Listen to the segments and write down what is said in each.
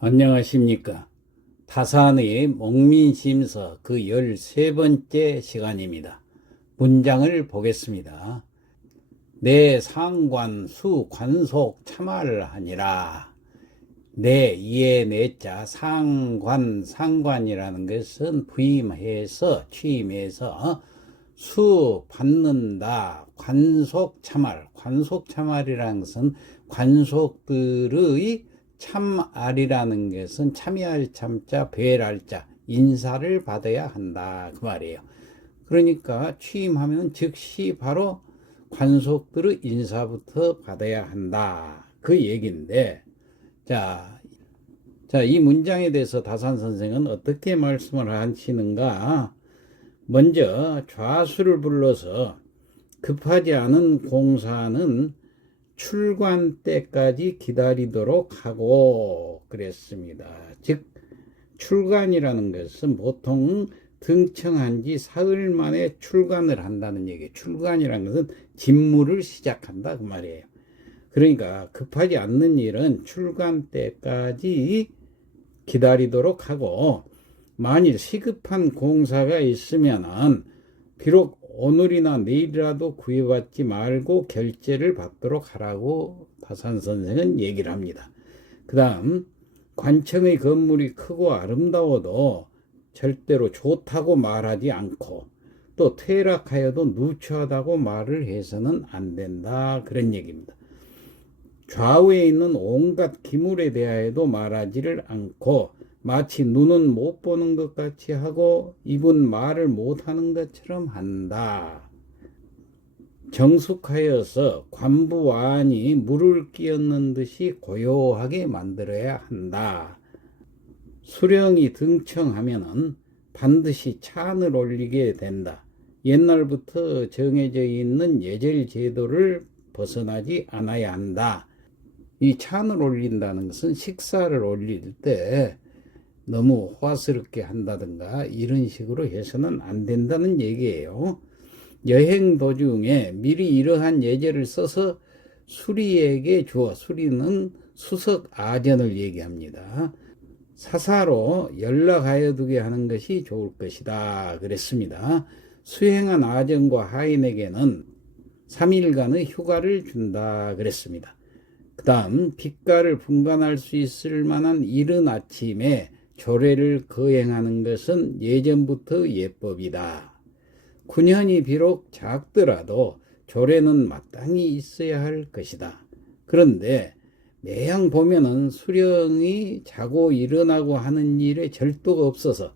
안녕하십니까. 타산의 목민심서 그 13번째 시간입니다. 문장을 보겠습니다. 내 상관 수 관속 참할 하니라. 내 이에 내자 상관 상관이라는 것은 부임해서 취임해서 수 받는다 관속 참할 관속 참할이라는 것은 관속들의 참알이라는 것은 참여할 참자 배할 자 인사를 받아야 한다 그 말이에요. 그러니까 취임하면 즉시 바로 관속들의 인사부터 받아야 한다 그 얘기인데 자, 자, 이 문장에 대해서 다산 선생은 어떻게 말씀을 하시는가? 먼저 좌수를 불러서 급하지 않은 공사는 출관 때까지 기다리도록 하고 그랬습니다. 즉, 출관이라는 것은 보통 등청한 지 사흘 만에 출관을 한다는 얘기예요. 출관이라는 것은 직무를 시작한다 그 말이에요. 그러니까 급하지 않는 일은 출간 때까지 기다리도록 하고 만일 시급한 공사가 있으면은 비록 오늘이나 내일이라도 구해받지 말고 결제를 받도록 하라고 다산 선생은 얘기를 합니다. 그 다음 관청의 건물이 크고 아름다워도 절대로 좋다고 말하지 않고 또 퇴락하여도 누추하다고 말을 해서는 안 된다 그런 얘기입니다. 좌우에 있는 온갖 기물에 대하여도 말하지를 않고 마치 눈은 못 보는 것 같이 하고 입은 말을 못 하는 것처럼 한다. 정숙하여서 관부안이 물을 끼얹는 듯이 고요하게 만들어야 한다. 수령이 등청하면은 반드시 찬을 올리게 된다. 옛날부터 정해져 있는 예절 제도를 벗어나지 않아야 한다. 이 찬을 올린다는 것은 식사를 올릴 때 너무 호화스럽게 한다든가 이런 식으로 해서는 안 된다는 얘기예요. 여행 도중에 미리 이러한 예제를 써서 수리에게 주어 수리는 수석 아전을 얘기합니다. 사사로 연락하여 두게 하는 것이 좋을 것이다. 그랬습니다. 수행한 아전과 하인에게는 3일간의 휴가를 준다. 그랬습니다. 그 다음 빛가를 분간할 수 있을 만한 이른 아침에 조례를 거행하는 것은 예전부터 예법이다. 9년이 비록 작더라도 조례는 마땅히 있어야 할 것이다. 그런데 매양 보면은 수령이 자고 일어나고 하는 일에 절도가 없어서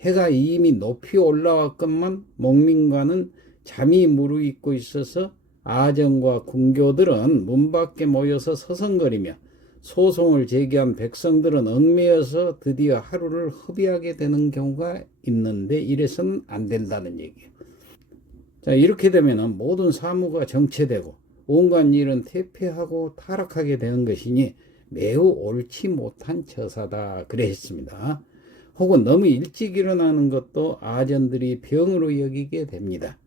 해가 이미 높이 올라왔건만 목민과는 잠이 무르익고 있어서 아정과 궁교들은 문 밖에 모여서 서성거리며 소송을 제기한 백성들은 얽매여서 드디어 하루를 허비하게 되는 경우가 있는데 이래서는 안 된다는 얘기예요. 자, 이렇게 되면 모든 사무가 정체되고 온갖 일은 퇴폐하고 타락하게 되는 것이니 매우 옳지 못한 처사다. 그래 했습니다. 혹은 너무 일찍 일어나는 것도 아전들이 병으로 여기게 됩니다.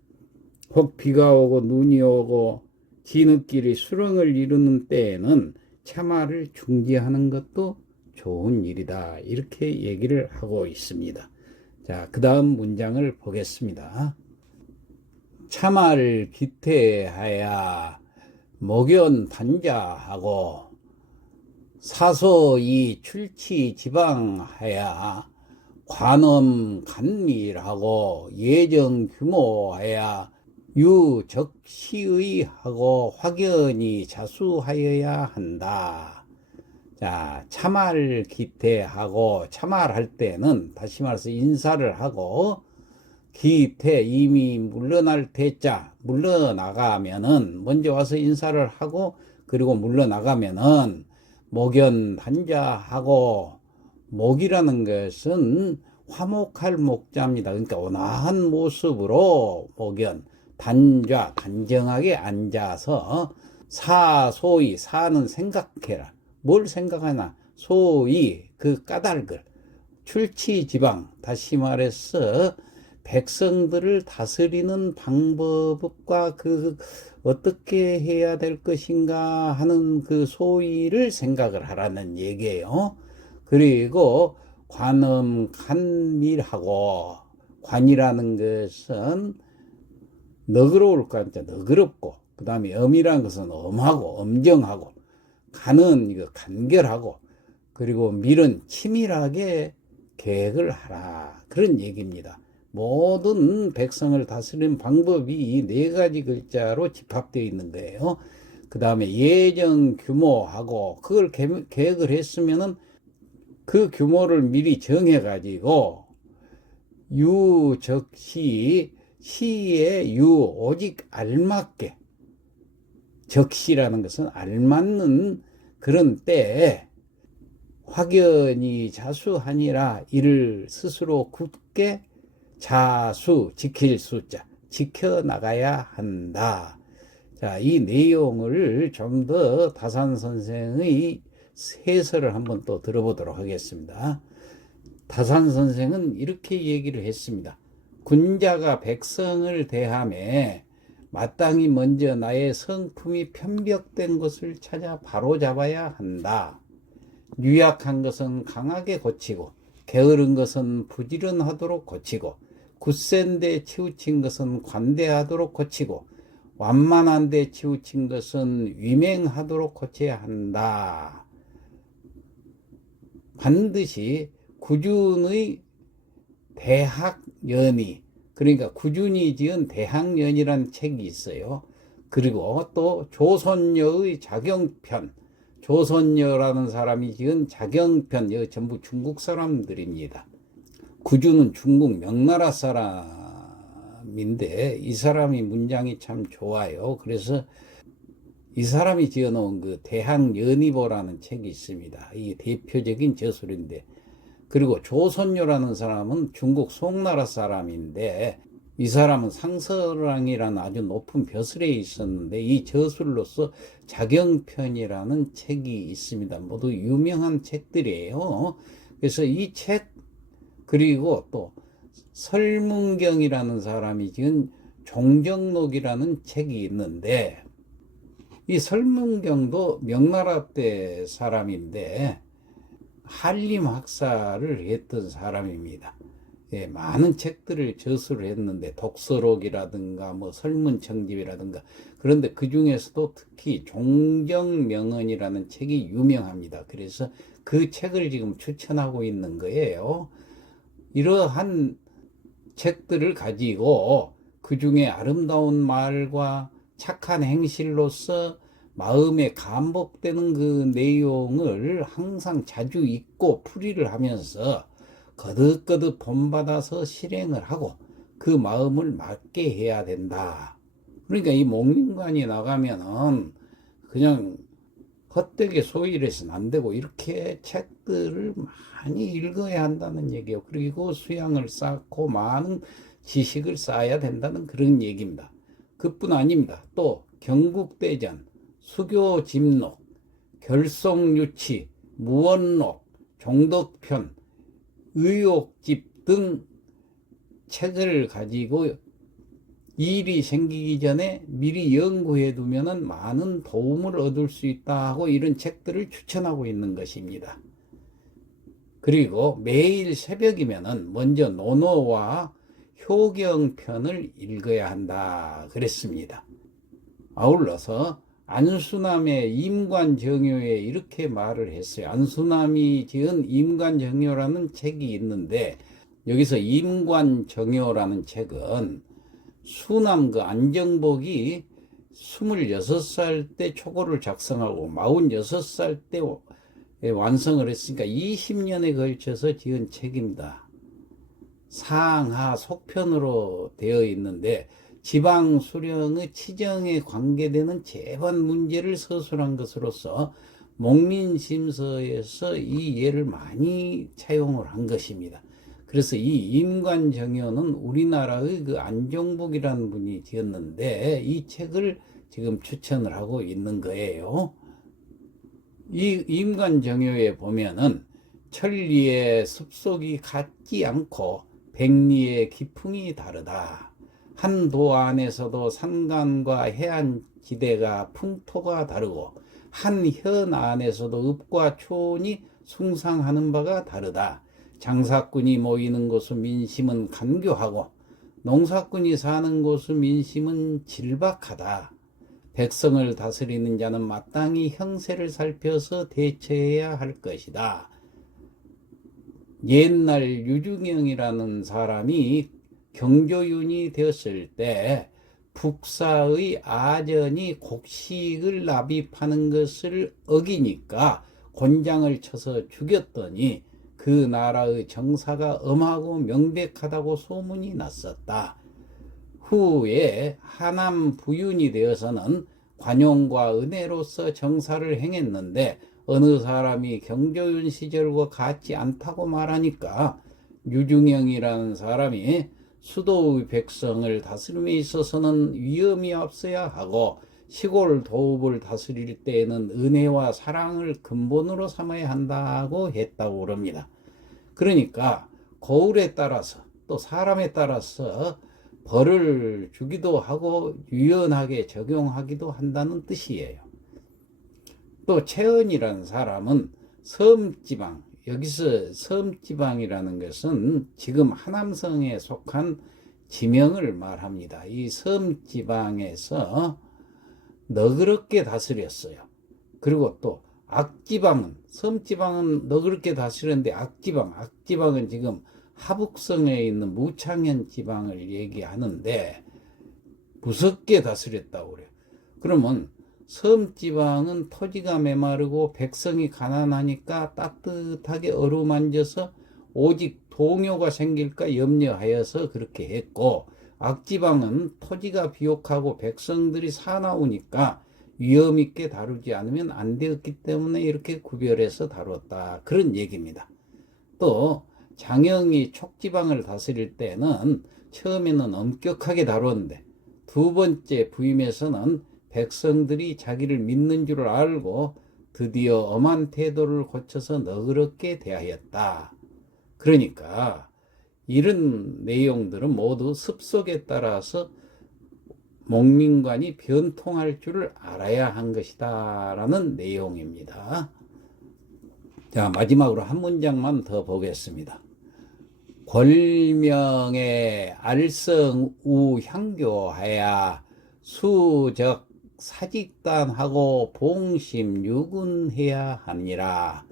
혹 비가 오고 눈이 오고 뒤늦길이 수렁을 이루는 때에는 참화를 중지하는 것도 좋은 일이다. 이렇게 얘기를 하고 있습니다. 자, 그 다음 문장을 보겠습니다. 참화를 기태하야 목연 단자하고 사소이 출치 지방하야 관음 간밀하고 예정 규모하야 유적시의하고 확연히 자수하여야 한다. 자, 참할 기태하고 참할할 때는 다시 말해서 인사를 하고 기태 이미 물러날 때자 물러나가면은 먼저 와서 인사를 하고 그리고 물러나가면은 목연 단자하고 목이라는 것은 화목할 목자입니다. 그러니까 온화한 모습으로 목연 단좌 단정하게 앉아서 사소이 사는 생각해라. 뭘 생각하나? 소위 그 까닭을 출치 지방 다시 말해서 백성들을 다스리는 방법과 그 어떻게 해야 될 것인가 하는 그 소위를 생각을 하라는 얘기예요. 그리고 관음 간밀하고 관이라는 것은 너그러울 거 아니까 너그럽고 그 다음에 엄이라는 것은 엄하고 엄정하고 간은 이거 간결하고 그리고 밀은 치밀하게 계획을 하라 그런 얘기입니다. 모든 백성을 다스리는 방법이 이 네 가지 글자로 집합되어 있는 거예요. 그 다음에 예정 규모하고 그걸 계- 계획을 했으면은 그 규모를 미리 정해 가지고 유적시 시의 유 오직 알맞게 적시라는 것은 알맞는 그런 때에 확연히 자수하니라 이를 스스로 굳게 자수 지킬 수자 지켜 나가야 한다. 자, 이 내용을 좀 더 다산 선생의 해설을 한번 또 들어보도록 하겠습니다. 다산 선생은 이렇게 얘기를 했습니다. 군자가 백성을 대함에 마땅히 먼저 나의 성품이 편벽된 것을 찾아 바로잡아야 한다. 유약한 것은 강하게 고치고 게으른 것은 부지런하도록 고치고 굳센 데 치우친 것은 관대하도록 고치고 완만한 데 치우친 것은 위맹하도록 고쳐야 한다. 반드시 구준의 대학연이 그러니까 구준이 지은 대학연이라는 책이 있어요. 그리고 또 조선녀의 자경편 조선녀라는 사람이 지은 자경편 이거 전부 중국 사람들입니다. 구준은 중국 명나라 사람인데 이 사람이 문장이 참 좋아요. 그래서 이 사람이 지어놓은 그 대학연의보라는 책이 있습니다. 이 대표적인 저술인데 그리고 조선요라는 사람은 중국 송나라 사람인데 이 사람은 상서랑이라는 아주 높은 벼슬에 있었는데 이 저술로서 자경편이라는 책이 있습니다. 모두 유명한 책들이에요. 그래서 이 책 그리고 또 설문경이라는 사람이 지은 종정록이라는 책이 있는데 이 설문경도 명나라 때 사람인데 한림 학사를 했던 사람입니다. 예, 많은 책들을 저술을 했는데 독서록이라든가 뭐 설문청집이라든가 그런데 그 중에서도 특히 종정명언이라는 책이 유명합니다. 그래서 그 책을 지금 추천하고 있는 거예요. 이러한 책들을 가지고 그 중에 아름다운 말과 착한 행실로서 마음에 감복되는 그 내용을 항상 자주 읽고 풀이를 하면서 거듭거듭 본받아서 실행을 하고 그 마음을 맞게 해야 된다. 그러니까 이 목림관이 나가면은 그냥 헛되게 소일해서는 안 되고 이렇게 책들을 많이 읽어야 한다는 얘기예요. 그리고 수양을 쌓고 많은 지식을 쌓아야 된다는 그런 얘기입니다. 그뿐 아닙니다. 또 경국대전, 수교집록, 결속유치, 무원록, 종덕편, 의욕집 등 책을 가지고 일이 생기기 전에 미리 연구해 두면은 많은 도움을 얻을 수 있다 하고 이런 책들을 추천하고 있는 것입니다. 그리고 매일 새벽이면은 먼저 논어와 효경편을 읽어야 한다 그랬습니다. 아울러서 안수남의 임관정요에 이렇게 말을 했어요. 안수남이 지은 임관정요라는 책이 있는데 여기서 임관정요라는 책은 수남 그 안정복이 26살 때 초고를 작성하고 46살 때 완성을 했으니까 20년에 걸쳐서 지은 책입니다. 상하 속편으로 되어 있는데 지방 수령의 치정에 관계되는 재반 문제를 서술한 것으로서 목민심서에서 이 예를 많이 차용을 한 것입니다. 그래서 이 임관정효는 우리나라의 그 안종복이라는 분이 지었는데 이 책을 지금 추천을 하고 있는 거예요. 이 임관정효에 보면은 천리의 습속이 같지 않고 백리의 기풍이 다르다. 한 도 안에서도 산간과 해안 지대가 풍토가 다르고 한 현 안에서도 읍과 초원이 숭상하는 바가 다르다. 장사꾼이 모이는 곳은 민심은 간교하고 농사꾼이 사는 곳은 민심은 질박하다. 백성을 다스리는 자는 마땅히 형세를 살펴서 대처해야 할 것이다. 옛날 유중영이라는 사람이 경조윤이 되었을 때 북사의 아전이 곡식을 납입하는 것을 어기니까 곤장을 쳐서 죽였더니 그 나라의 정사가 엄하고 명백하다고 소문이 났었다. 후에 하남 부윤이 되어서는 관용과 은혜로서 정사를 행했는데 어느 사람이 경조윤 시절과 같지 않다고 말하니까 유중영이라는 사람이 수도의 백성을 다스림에 있어서는 위험이 없어야 하고 시골 도읍을 다스릴 때에는 은혜와 사랑을 근본으로 삼아야 한다고 했다고 그럽니다. 그러니까 거울에 따라서 또 사람에 따라서 벌을 주기도 하고 유연하게 적용하기도 한다는 뜻이에요. 또 채은이라는 사람은 섬지방 여기서 섬지방이라는 것은 지금 하남성에 속한 지명을 말합니다. 이 섬지방에서 너그럽게 다스렸어요. 그리고 또 악지방은 섬지방은 너그럽게 다스렸는데 악지방 악지방은 지금 하북성에 있는 무창현 지방을 얘기하는데 무섭게 다스렸다고 그래요. 그러면 섬지방은 토지가 메마르고 백성이 가난하니까 따뜻하게 어루만져서 오직 동요가 생길까 염려하여서 그렇게 했고 악지방은 토지가 비옥하고 백성들이 사나우니까 위험 있게 다루지 않으면 안 되었기 때문에 이렇게 구별해서 다뤘다 그런 얘기입니다. 또 장영이 촉지방을 다스릴 때는 처음에는 엄격하게 다뤘는데 두 번째 부임에서는 백성들이 자기를 믿는 줄 알고 드디어 엄한 태도를 고쳐서 너그럽게 대하였다. 그러니까 이런 내용들은 모두 습속에 따라서 목민관이 변통할 줄을 알아야 한 것이다. 라는 내용입니다. 자, 마지막으로 한 문장만 더 보겠습니다. 권명의 알성우 향교하야 수적 사직단하고 봉심 유군해야 하니라.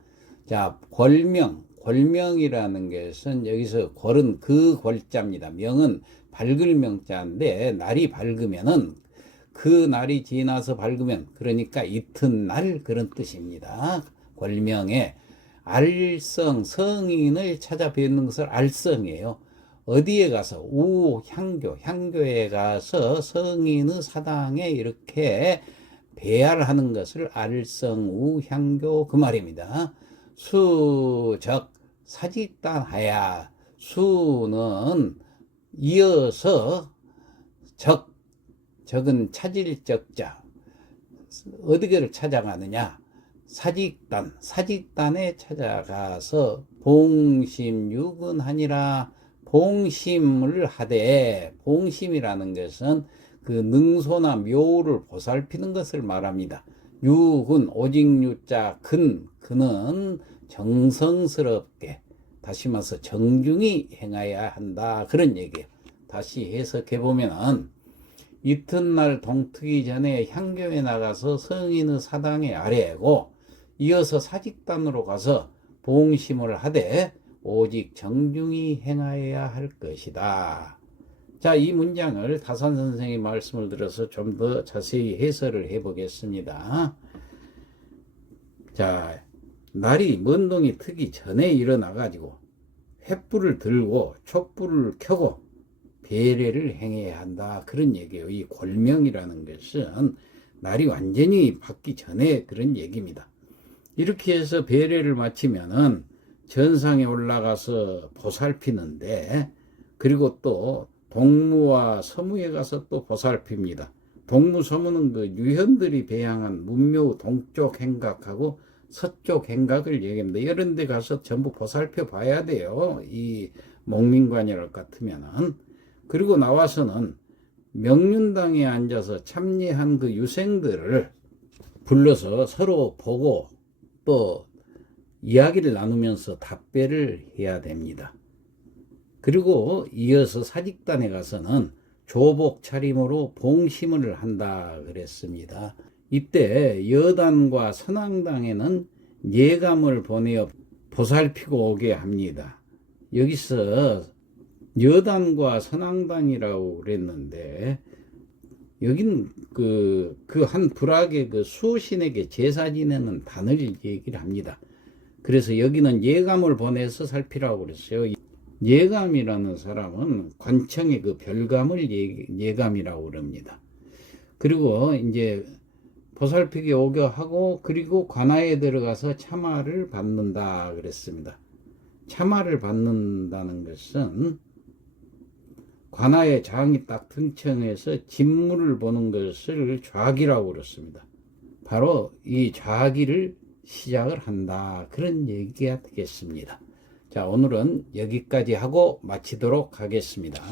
자, 권명, 권명이라는 것은 여기서 권은 그 권자입니다. 명은 밝을 명자인데 날이 밝으면은 그 날이 지나서 밝으면 그러니까 이튿날 그런 뜻입니다. 권명에 알성 성인을 찾아 뵙는 것을 알성이에요. 어디에 가서 우 향교 향교에 가서 성인의 사당에 이렇게 배알하는 것을 알성 우 향교 그 말입니다. 수적 사직당하야. 수는 이어서 적 적은 찾을 적자. 어디를 찾아가느냐? 사직단 사직단에 찾아가서 봉심 유근하니라 봉심을 하되 봉심이라는 것은 그 능소나 묘를 보살피는 것을 말합니다. 유근 오직 유자 근 그는 정성스럽게 다시 말해서 정중히 행해야 한다 그런 얘기예요. 다시 해석해 보면은 이튿날 동트기 전에 향교에 나가서 성인의 사당에 아래고 이어서 사직단으로 가서 봉심을 하되 오직 정중히 행하여야 할 것이다. 자, 이 문장을 다산 선생의 말씀을 들어서 좀 더 자세히 해설을 해 보겠습니다. 자, 날이 먼동이 트기 전에 일어나 가지고 횃불을 들고 촛불을 켜고 배례를 행해야 한다. 그런 얘기예요. 이 골명이라는 것은 날이 완전히 밝기 전에 그런 얘기입니다. 이렇게 해서 배례를 마치면은 전상에 올라가서 보살피는데 그리고 또 동무와 서무에 가서 또 보살핍니다. 동무 서무는 그 유현들이 배양한 문묘 동쪽 행각하고 서쪽 행각을 얘기합니다. 이런 데 가서 전부 보살펴 봐야 돼요. 이 목민관이랄 같으면은. 그리고 나와서는 명륜당에 앉아서 참여한 그 유생들을 불러서 서로 보고 또 이야기를 나누면서 답배를 해야 됩니다. 그리고 이어서 사직단에 가서는 조복 차림으로 봉심을 한다 그랬습니다. 이때 여단과 선왕당에는 예감을 보내어 보살피고 오게 합니다. 여기서 여단과 선왕당이라고 그랬는데 여긴 그 그 한 불악의 그 수신에게 제사 지내는 단을 얘기를 합니다. 그래서 여기는 예감을 보내서 살피라고 그랬어요. 예감이라는 사람은 관청의 그 별감을 예, 예감이라고 그럽니다. 그리고 이제 보살피게 오게 하고 그리고 관아에 들어가서 참화를 받는다 그랬습니다. 참화를 받는다는 것은 관아의 장이 딱 등청해서 진물을 보는 것을 좌기라고 그랬습니다. 바로 이 좌기를 시작을 한다. 그런 얘기가 되겠습니다. 자, 오늘은 여기까지 하고 마치도록 하겠습니다.